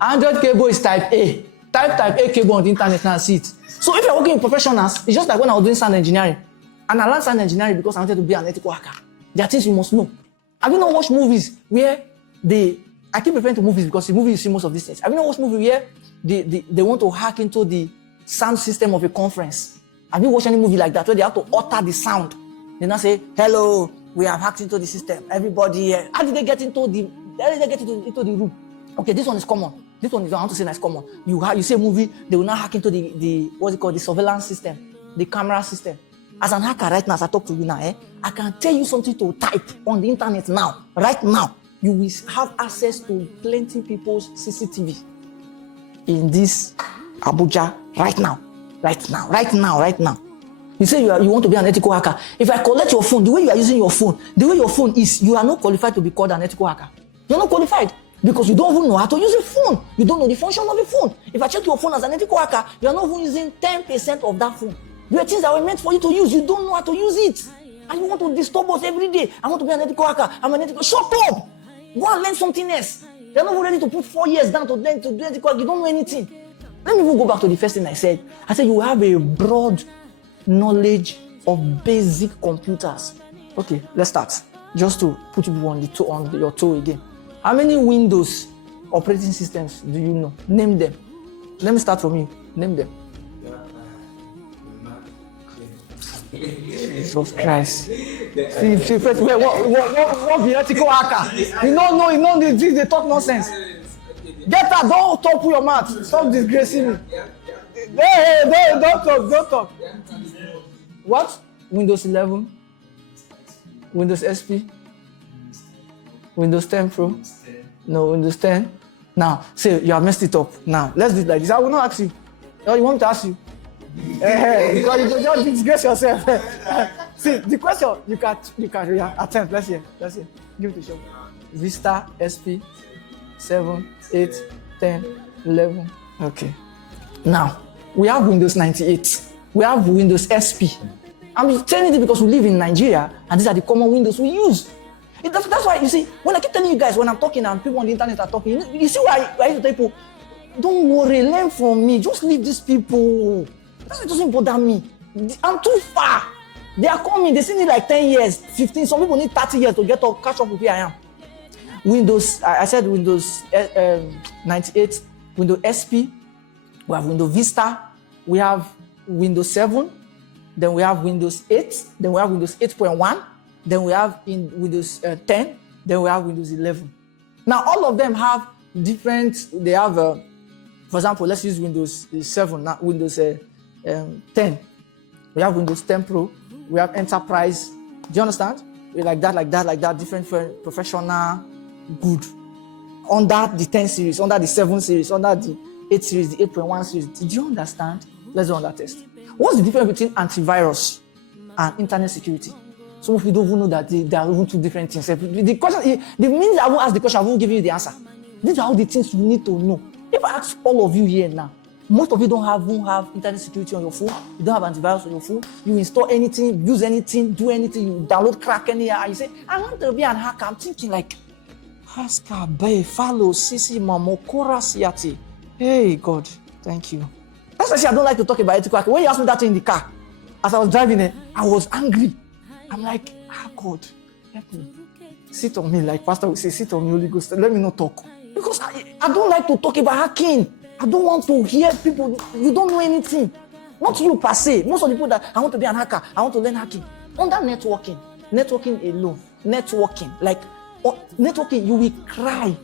Android cable is type A. Type A cable on the internet now, see it. So if you're working in professionals, it's just like when I was doing sound engineering. And I learned sound engineering because I wanted to be an ethical hacker. There are things you must know. Have you not watched movies where I keep referring to movies because in movies you see most of these things. Have you not watched movies where they want to hack into the sound system of a conference? Have you watched any movie like that where they have to alter the sound? They now say, hello, we have hacked into the system. Everybody here. How did they get into the room? Okay, this one is common. This one is, I want to say that's common. You see a movie, they will now hack into the what's it called, the surveillance system, the camera system. As an hacker right now, as I talk to you now, I can tell you something to type on the internet now. Right now, you will have access to plenty people's CCTV in this Abuja right now. You say you want to be an ethical hacker. If I collect your phone, the way you are using your phone, the way your phone is, you are not qualified to be called an ethical hacker. You're not qualified because you don't even know how to use a phone. You don't know the function of a phone. If I check your phone as an ethical hacker, you are not even using 10% of that phone. There are things that were meant for you to use. You don't know how to use it. And you want to disturb us every day. I want to be an ethical hacker. I'm an ethical. Shut up! Go and learn something else. You're not ready to put 4 years down to learn to do ethical. You don't know anything. Let me even go back to the first thing I said. I said you have a broad knowledge of basic computers. Okay, let's start. Just to put you on your toe again. How many Windows operating systems do you know? Name them. Let me start from you. Name them. Jesus Christ. See, what the ethical hacker? You don't know the things they talk nonsense. Get that, don't talk with your mouth. Stop disgracing me. Hey, don't talk. What? Windows 11? Windows SP? Windows 10 Pro? No, Windows 10. Now, say you have messed it up. Now, let's do it like this. I will not ask you. Oh, you want me to ask you? Because you just disgrace yourself. See, the question you can attempt. Let's hear. Give it a shot. Vista, SP, 7, 8, 10, 11. Okay. Now, we have Windows 98. We have Windows SP. I'm telling you because we live in Nigeria and these are the common Windows we use. That's why, you see, when I keep telling you guys, when I'm talking and people on the internet are talking, you see why I used to tell people, don't worry, learn from me. Just leave these people. It doesn't bother me. I'm too far. They are coming. They still need like 10 years, 15. Some people need 30 years to catch up with where I am. Windows, I said Windows 98, Windows SP. We have Windows Vista. We have Windows 7. Then we have Windows 8. Then we have Windows 8.1. Then we have in Windows 10. Then we have Windows 11. Now, all of them have different, they have, for example, let's use Windows 7, not Windows 10. We have Windows 10 Pro. We have Enterprise. Do you understand? Like that, different professional, good. Under the 10 series, under the 7 series, under the 8 series, the 8.1 series. Did you understand? Let's do on that test. What's the difference between antivirus and internet security? Some of you don't even know that they are even two different things. The question, the minute I won't ask the question, I won't give you the answer. These are all the things you need to know. If I ask all of you here now, most of you won't have internet security on your phone. You don't have antivirus on your phone. You install anything, use anything, do anything. You download crack anyhow. And you say, I want to be an hacker. I'm thinking like, Haska, Bay, Follow, Sisi, Mamo, Kora, Siati. Hey, God, thank you. That's why I don't like to talk about ethical hacking. When you asked me that in the car, as I was driving it, I was angry. I'm like, God, help me. Sit on me, like Pastor will say, sit on me, Holy Ghost. Let me not talk. Because I don't like to talk about hacking. I don't want to hear people, you don't know anything. Not you per se. Most of the people that I want to be an hacker, I want to learn hacking. Under networking alone, networking, you will cry.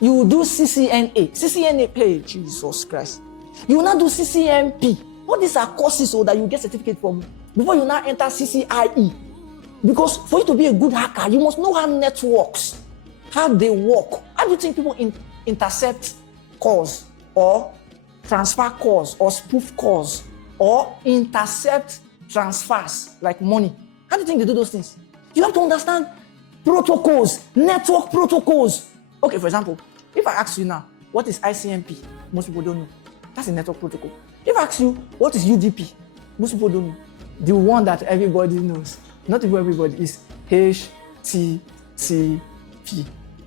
You will do CCNA, hey, Jesus Christ. You will not do CCNP. All these are courses so that you get certificate from before you now enter CCIE. Because for you to be a good hacker, you must know how networks, how they work. How do you think people intercept calls or transfer calls or spoof calls or intercept transfers like money? How do you think they do those things? You have to understand protocols, network protocols. Okay, for example, if I ask you now, what is ICMP? Most people don't know. That's a network protocol. If I ask you, what is UDP? Most people don't know. The one that everybody knows, not even everybody, is HTTP.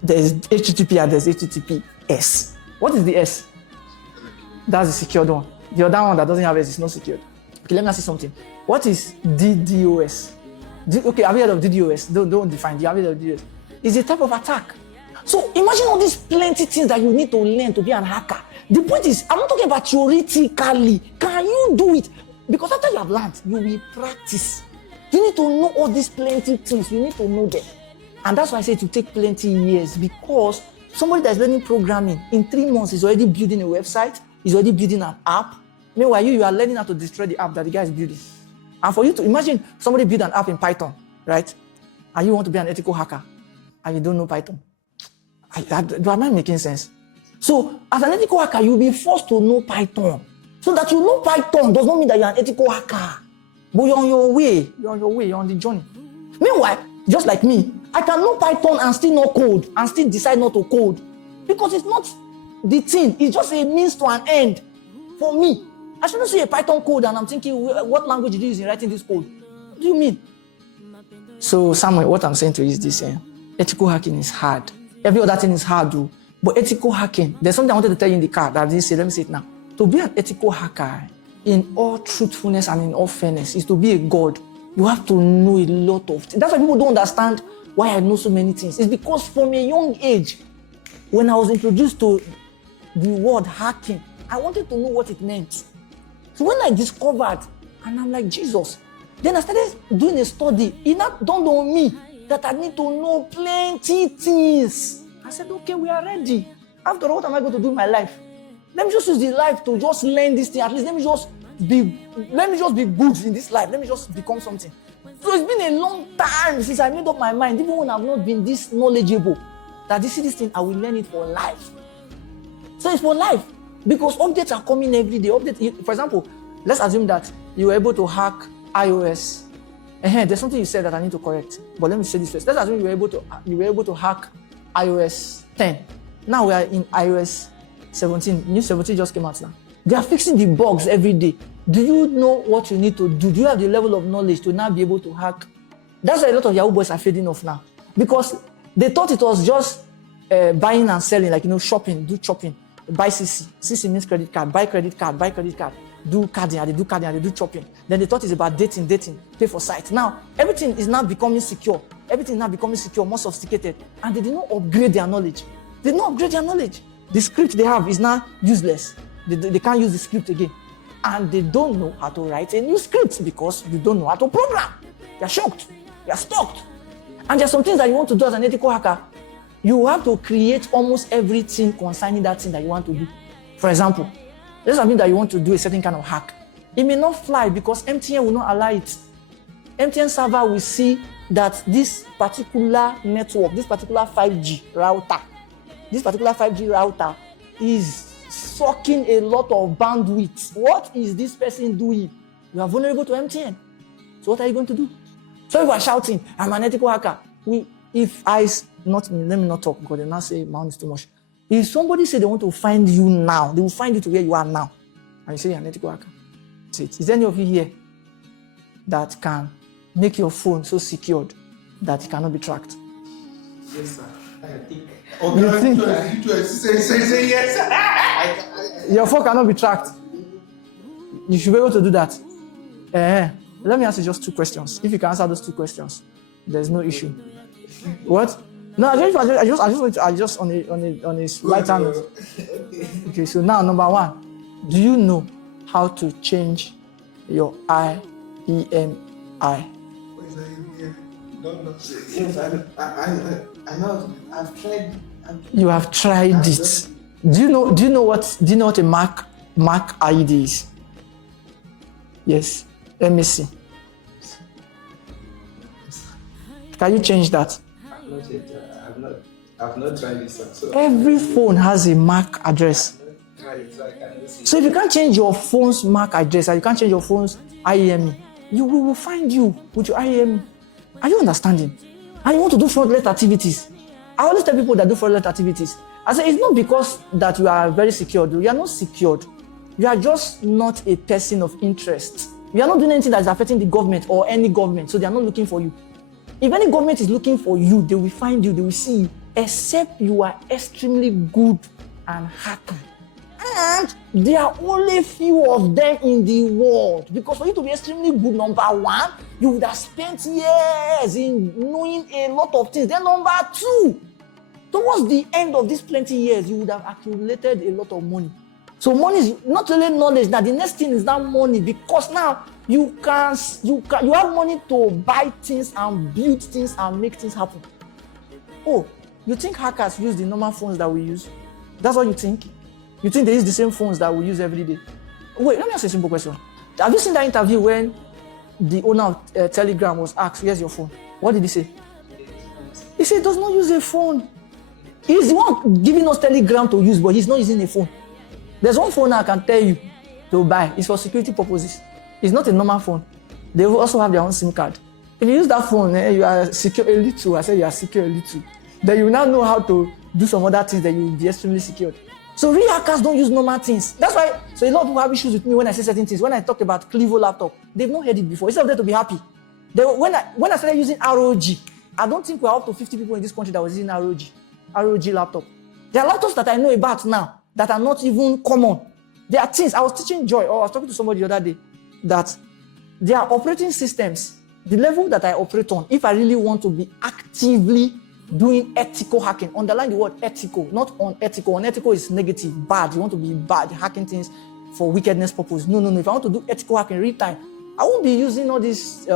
There's HTTP and there's HTTPS. What is the S? That's the secured one. The other one that doesn't have S is not secured. Okay, let me ask you something. What is DDoS? Okay, have you heard of DDoS? Don't define. You have heard of DDoS? It's a type of attack. So imagine all these plenty things that you need to learn to be an hacker. The point is, I'm not talking about theoretically. Can you do it? Because after you have learned, you will practice. You need to know all these plenty things. You need to know them. And that's why I say to take plenty years, because somebody that's learning programming in 3 months is already building a website, is already building an app. Meanwhile, you are learning how to destroy the app that the guy is building. And for you to imagine somebody build an app in Python, right? And you want to be an ethical hacker, and you don't know Python. Am I making sense? So, as an ethical hacker, you'll be forced to know Python. So that you know Python does not mean that you're an ethical hacker. But you're on your way. You're on the journey. Meanwhile, just like me, I can know Python and still not code, and still decide not to code. Because it's not the thing. It's just a means to an end for me. I shouldn't see a Python code and I'm thinking, what language did you use in writing this code? What do you mean? So, Samuel, what I'm saying to you is this. Ethical hacking is hard. Every other thing is hard, though. But ethical hacking, there's something I wanted to tell you in the car that I didn't say. Let me say it now. To be an ethical hacker, in all truthfulness and in all fairness, is to be a god. You have to know a lot of things. That's why people don't understand why I know so many things. It's because from a young age, when I was introduced to the word hacking, I wanted to know what it meant. So when I discovered, and I'm like, Jesus, then I started doing a study. It not dawned on me that I need to know plenty things. I said, okay, we are ready. After all, what am I going to do in my life? Let me just use the life to just learn this thing. At least let me just be good in this life. Let me just become something. So it's been a long time since I made up my mind, even when I've not been this knowledgeable, that this thing, I will learn it for life. So it's for life. Because updates are coming every day. For example, let's assume that you were able to hack iOS. There's something you said that I need to correct. But let me say this first. Let's assume you were able to hack iOS 10. Now we are in iOS 17. New 17 just came out now. They are fixing the bugs every day. Do you know what you need to do? Do you have the level of knowledge to now be able to hack? That's why a lot of Yahoo boys are fading off now. Because they thought it was just buying and selling, like, shopping, do shopping. Buy CC. CC means credit card. Buy credit card. Do carding, and they do shopping. Then they thought it's about dating, pay for sites. Now, everything is now becoming secure. More sophisticated. And they did not upgrade their knowledge. The script they have is now useless. They can't use the script again. And they don't know how to write a new script because you don't know how to program. You're shocked. You're stuck. And there's some things that you want to do as an ethical hacker. You have to create almost everything concerning that thing that you want to do. For example, let's assume that you want to do a certain kind of hack. It may not fly because MTN will not allow it. MTN server will see that this particular network, this particular 5G router is sucking a lot of bandwidth. What is this person doing? You are vulnerable to MTN. So what are you going to do? So if you are shouting, I'm an ethical hacker. Let me not talk because they now say my own is too much. If somebody say they want to find you now, they will find you to where you are now. And you say you're an ethical hacker. That's it. Is there any of you here that can make your phone so secured that it cannot be tracked? Yes, sir. I think. Say yes. Your phone cannot be tracked. You should be able to do that. Let me ask you just 2 questions. If you can answer those 2 questions, there's no issue. What? No, I just on a light hand. Okay, so now number 1, do you know how to change your IEMI? What is that? Don't know. Yes, I know. I've tried. You have tried it. Do you know what a Mac ID is? Yes. Let me see. Can you change that? I've not tried this one. So Every phone has a MAC address. So if you can't change your phone's MAC address, and you can't change your phone's IEME, we will find you with your IEME. Are you understanding? And you want to do fraudulent activities. I always tell people that do fraudulent activities, I say it's not because that you are very secured. You are not secured. You are just not a person of interest. You are not doing anything that is affecting the government or any government, so they are not looking for you. If any government is looking for you, they will find you, they will see you, except you are extremely good and hacking. And there are only few of them in the world. Because for you to be extremely good, number one, you would have spent years in knowing a lot of things. Then number two, towards the end of these plenty years, you would have accumulated a lot of money. So money is not only knowledge. Now the next thing is that money, because now you have money to buy things and build things and make things happen. Oh, you think hackers use the normal phones that we use? That's what you think? You think they use the same phones that we use every day? Wait, let me ask you a simple question. Have you seen that interview when the owner of Telegram was asked, "Here's your phone"? What did he say? He said he does not use a phone. He's the one giving us Telegram to use, but he's not using a phone. There's one phone I can tell you to buy. It's for security purposes. It's not a normal phone. They will also have their own SIM card. If you use that phone, you are secure a little. I say you are secure a little. Then you now know how to do some other things that you will be extremely secured. So real hackers don't use normal things. That's why, so a lot of people have issues with me when I say certain things. When I talk about Clevo laptop, they've not heard it before. Instead of them to be happy. When I started using ROG, I don't think we're up to 50 people in this country that was using ROG laptop. There are laptops that I know about now that are not even common. There are things, I was teaching Joy, or I was talking to somebody the other day, that there are operating systems, the level that I operate on, if I really want to be actively doing ethical hacking, underline the word ethical, not unethical. Unethical is negative, bad. You want to be bad, hacking things for wickedness purpose. No. If I want to do ethical hacking real time, I won't be using all these,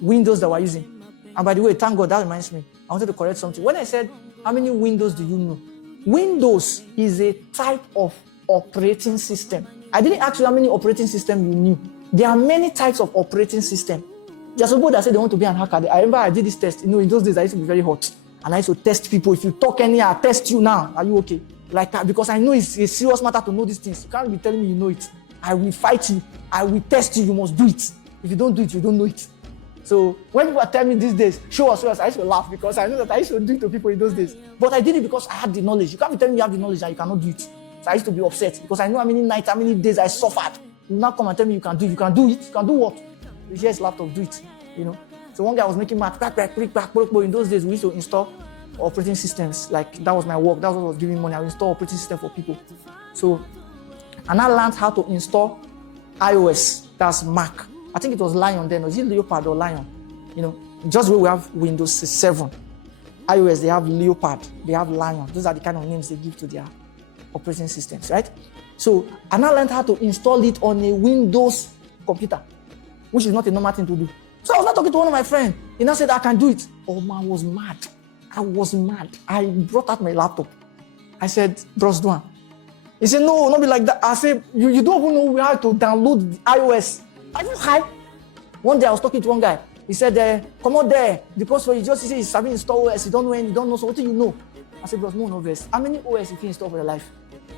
Windows that we're using. And by the way, thank God, that reminds me. I wanted to correct something. When I said, how many Windows do you know? Windows is a type of operating system. I didn't ask you how many operating systems you knew. There are many types of operating system. There are some people that say they want to be an hacker. I remember I did this test. In those days I used to be very hot. And I used to test people. If you talk anyhow, I'll test you now. Are you okay? Like that. Because I know it's a serious matter to know these things. You can't be telling me you know it. I will fight you. I will test you. You must do it. If you don't do it, you don't know it. So when people are telling me these days, show us, I used to laugh because I know that I used to do it to people in those days. But I did it because I had the knowledge. You can't be telling me you have the knowledge and you cannot do it. So I used to be upset because I know how many nights, how many days I suffered. You now come and tell me you can do it. You can do it. You can do what? Here's laptop, do it. So one guy was making math. In those days, we used to install operating systems. Like that was my work. That was what I was giving money. I would install operating system for people. So, and I learned how to install iOS. That's Mac. I think it was Lion then. Was it Leopard or Lion? Just where we have Windows 7. iOS, they have Leopard. They have Lion. Those are the kind of names they give to their operating systems, right? So, and I learned how to install it on a Windows computer, which is not a normal thing to do. So I was not talking to one of my friends. He now said, I can do it. Oh man, I was mad. I brought out my laptop. I said, bros, do it. He said, no, not be like that. I said, you don't even know how to download the iOS. Are you high? One day I was talking to one guy. He said, come out there. Because when you just say he's having install OS, you don't know any, you don't know, so what do you know? I said, bros, no OS. How many OS you can install for your life?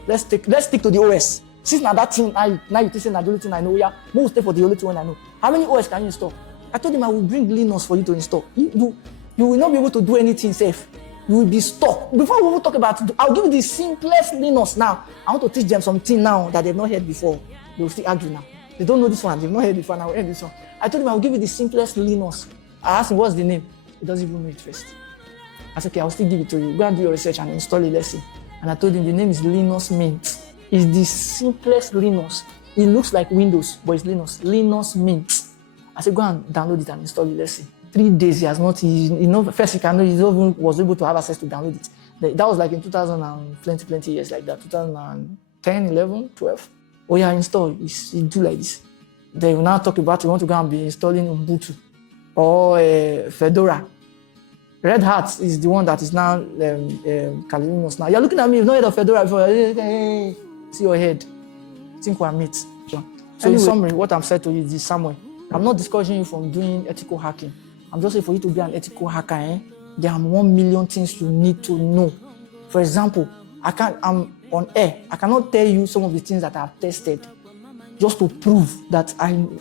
Let's stick to the OS. Since now that thing, now you think that the only thing I know, yeah, most stay for the only thing I know. How many OS can you install? I told him I will bring Linux for you to install. You will not be able to do anything safe. You will be stuck. Before we will talk about it, I'll give you the simplest Linux now. I want to teach them something now that they've not heard before. They will still argue now. They don't know this one. They've not heard this one. I will end this one. I told him I will give you the simplest Linux. I asked him, what's the name? He doesn't even know it first. I said, okay, I'll still give it to you. Go and do your research and install it. Let's see. And I told him the name is Linux Mint. It's the simplest Linux. It looks like Windows, but it's Linux. Linux Mint. I said, go and download it and install it. Let's see. 3 days, he has not, first you can know, he even was able to have access to download it. That was like in 2020 years like that, 2010, 11, 12. Oh yeah, install, he do like this. They will now talk about, you want to go and be installing Ubuntu or Fedora. Red Hat is the one that is now Linux now. You're looking at me, you've not heard of Fedora before. Hey, see your head. Think we're mates. So anyway, in summary, what I'm saying to you is this, Samuel. I'm not discouraging you from doing ethical hacking. I'm just saying for you to be an ethical hacker, there are 1 million things you need to know. For example, I'm on air. I cannot tell you some of the things that I've tested just to prove that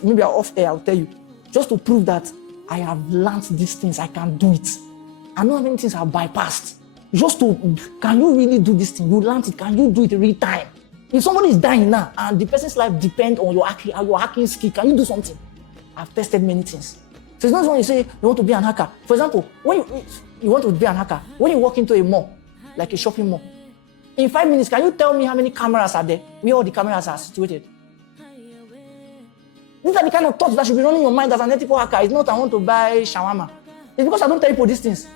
maybe off air, I'll tell you, just to prove that I have learned these things, I can do it. I know how many things I've bypassed. Can you really do this thing? You learned it, can you do it real time? If somebody is dying now and the person's life depends on your hacking skill, can you do something? I've tested many things. So it's not when you say you want to be an hacker. For example, when you want to be an hacker, when you walk into a mall, like a shopping mall, In 5 minutes, can you tell me how many cameras are there? Where all the cameras are situated? These are the kind of thoughts that should be running your mind as an ethical hacker. It's not I want to buy shawarma. It's because I don't tell people these things.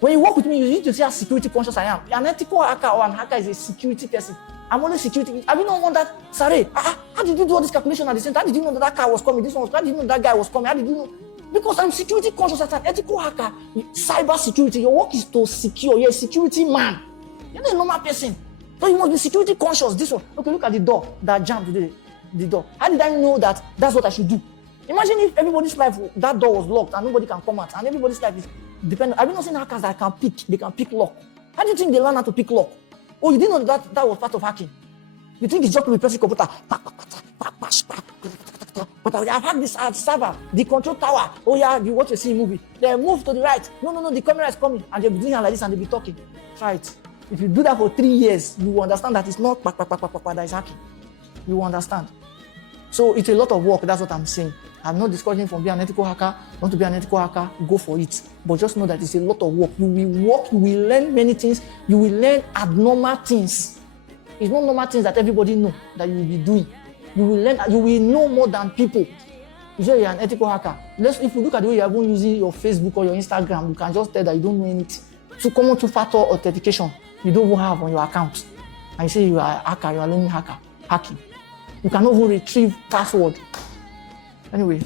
When you work with me, you need to see how security conscious I am. An ethical hacker or an hacker is a security person. I'm only security. Have you not wondered, Sare, how did you do all this calculation at the same time? How did you know that car was coming? This one was, how did you know that guy was coming? How did you know? Because I'm security conscious as an ethical hacker. Cyber security, your work is to secure. You're a security man. You're not a normal person. So you must be security conscious. This one. Okay, look at the door that jammed today. The door. How did I know that that's what I should do? Imagine if everybody's life, that door was locked and nobody can come out, and everybody's life is dependent. Have you not seen hackers that can pick? They can pick lock. How do you think they learn how to pick lock? Oh, you didn't know that was part of hacking. You think it's just to be pressing computer? But I've hacked this server, the control tower. Oh yeah, you watch a scene movie. They move to the right. No, the camera is coming, and they'll be doing like this and they'll be talking. Try it. If you do that for 3 years, you will understand that it's not that is hacking. You will understand. So it's a lot of work. That's what I'm saying. I'm not discouraging from being an ethical hacker. Want to be an ethical hacker? Go for it. But just know that it's a lot of work. You will work. You will learn many things. You will learn abnormal things. It's not normal things that everybody know that you will be doing. You will learn. You will know more than people. You say you're an ethical hacker. If you look at the way you're even using your Facebook or your Instagram, you can just tell that you don't know anything. So common two-factor authentication you don't even have on your account. And you say you are a hacker. You are learning hacking. You cannot even retrieve password. Anyway,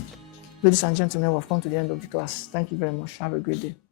ladies and gentlemen, we've come to the end of the class. Thank you very much. Have a great day.